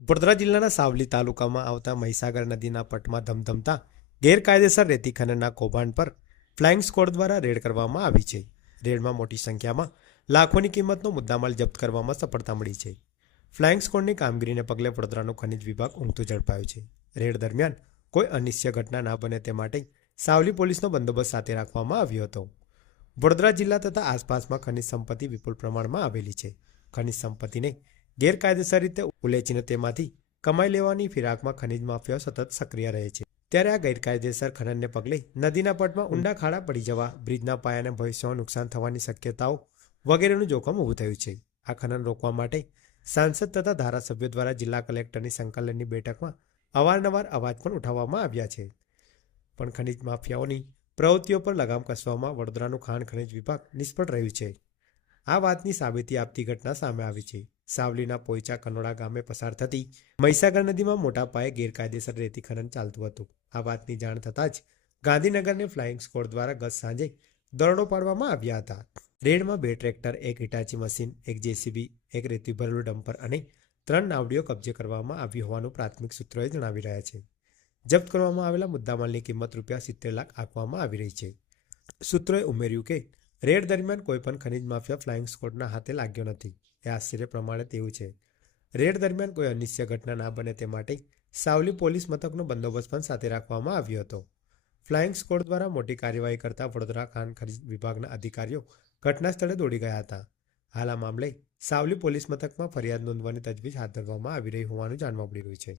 વડોદરા જિલ્લાના સાવલી તાલુકામાં આવતા મહીસાગર નદીના પટમાં ધમધમતા ગેરકાયદેસર રેતી ખનનના કૌભાંડ પર ફ્લાઇંગ સ્ક્વોડ દ્વારા રેડ કરવામાં આવી છે. રેડમાં મોટી સંખ્યામાં લાખોની કિંમતનો મુદ્દામાલ જપ્ત કરવામાં સફળતા મળી છે. ફ્લાઇંગ સ્ક્વોડની કામગીરીને પગલે વડોદરાનો ખનિજ વિભાગ ઊંઘતું ઝડપાયો છે. રેડ દરમિયાન કોઈ અનિશ્ચય ઘટના ના બને તે માટે સાવલી પોલીસનો બંદોબસ્ત સાથે રાખવામાં આવ્યો હતો. વડોદરા જિલ્લા તથા આસપાસમાં ખનિજ સંપત્તિ વિપુલ પ્રમાણમાં આવેલી છે. ખનિજ સંપત્તિને ગેરકાયદેસર રીતે ઉલેચીને તેમાંથી કમાઈ લેવાની ફિરાકમાં ખનિજ માફિયાઓ સતત સક્રિય રહે છે. ત્યારે આ ગેરકાયદેસર ખનનને પગલે નદીના પટમાં ઊંડા ખાડા પડી જવા, બ્રિજના પાયાને ભવિષ્યમાં નુકસાન થવાની શક્યતાઓ વગેરેનું જોખમ ઊભું થયું છે. આ ખનન રોકવા માટે સાંસદ તથા ધારાસભ્યો દ્વારા જિલ્લા કલેક્ટરની સંકલનની બેઠકમાં અવારનવાર અવાજ પણ ઉઠાવવામાં આવ્યા છે. પણ ખનિજ માફિયાઓની પ્રવૃત્તિઓ પર લગામ કસવામાં વડોદરાનું ખાણ ખનિજ વિભાગ નિષ્ફળ રહ્યું છે. આ વાતની સાબિતી આપતી ઘટના સામે આવી છે. સાવલીના પોઈચા કનોડા ગામે પસાર થતી મહીસાગર નદીમાં મોટા પાયે ગેરકાયદેસર રેતી ખનન ચાલતું હતું. આ વાતની જાણ થતાં જ ગાંધીનગરને ફ્લાઇંગ સ્ક્વોડ દ્વારા ગત સાંજે દરોડો પાડવામાં આવ્યા હતા. રેડમાં 2 ટ્રેક્ટર, 1 હિટાચી મશીન, 1 જેસીબી, 1 રેતી ભરેલું ડમ્પર અને 3 નાવડીઓ કબજે કરવામાં આવી હોવાનું પ્રાથમિક સૂત્રોએ જણાવી રહ્યા છે. જપ્ત કરવામાં આવેલા મુદ્દામાલની કિંમત ₹70 લાખ આંકવામાં આવી રહી છે. સૂત્રોએ ઉમેર્યું કે રેડ દરમિયાન કોઈ પણ ખનિજ માફિયા ફ્લાઇંગ સ્ક્વોડના હાથે લાગ્યો નથી. એ આશ્ચર્ય પ્રમાણે તેવું છે. રેડ દરમિયાન કોઈ અનિશ્ચય ઘટના ના બને તે માટે સાવલી પોલીસ મથકનો બંદોબસ્ત પણ સાથે રાખવામાં આવ્યો હતો. ફ્લાઇંગ સ્ક્વોડ દ્વારા મોટી કાર્યવાહી કરતા વડોદરા ખાણ ખનિજ વિભાગના અધિકારીઓ ઘટના સ્થળે દોડી ગયા હતા. હાલ આ મામલે સાવલી પોલીસ મથકમાં ફરિયાદ નોંધવાની તજવીજ હાથ ધરવામાં આવી રહી હોવાનું જાણવા મળી રહ્યું છે.